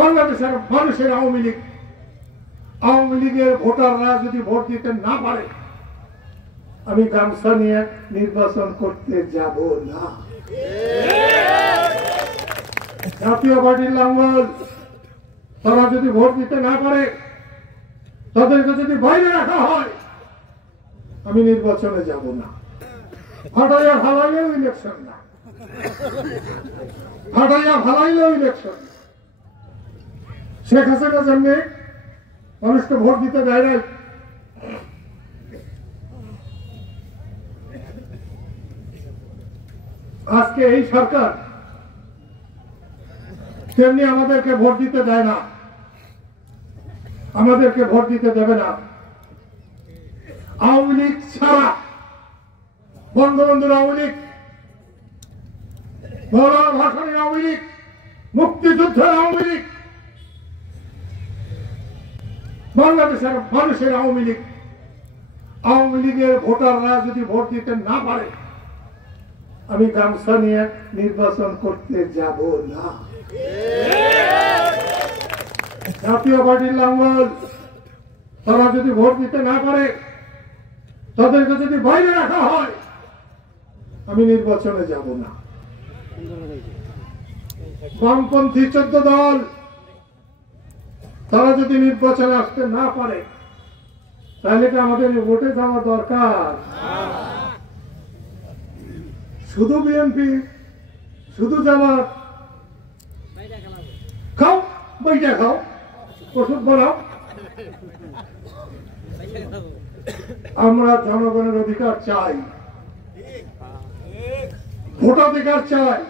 বাংলাদেশের মানুষের আওয়ামী লীগের ভোটাররা যদি ভোট দিতে না পারে আমি গামছা নিয়ে নির্বাচন করতে যাব না। জাতীয় পার্টির লাঙ্গল তারা যদি ভোট দিতে না পারে, তাদেরকে যদি বাইরে রাখা হয়, আমি নির্বাচনে যাব না। ফাটাইয়া ফালাইলেও ইলেকশন না, ফাটাইয়া ফালাইলেও ইলেকশন। শেখ হাসিনা যেমনি মানুষকে ভোট দিতে দেয় নাই, আজকে এই সরকার তেমনি আমাদেরকে ভোট দিতে দেয় না, আমাদেরকে ভোট দিতে দেবে না। আওয়ামী লীগ ছাড়া, বঙ্গবন্ধুর আওয়ামী লীগ, মৌলানা ভাসানীর আওয়ামী লীগ, মুক্তিযুদ্ধের আওয়ামী লীগ, বাংলাদেশের মানুষের আওয়ামী লীগের ভোটাররা যদি ভোট দিতে না পারে আমি গামছা নিয়ে নির্বাচন করতে যাব না। জাতীয় পার্টির লাঙ্গল তারা যদি ভোট দিতে না পারে, তাদেরকে যদি বাইরে রাখা হয়, আমি নির্বাচনে যাব না। বামপন্থী 14 দল তারা যদি নির্বাচনে আসতে না পারে, তাহলে কি আমাদের ভোটে যাওয়া দরকার? শুধু বিএনপি, শুধু জামাত, খাও বইটা খাও, ওষুধ বানাও। আমরা জনগণের অধিকার চাই, ভোটাধিকার চাই।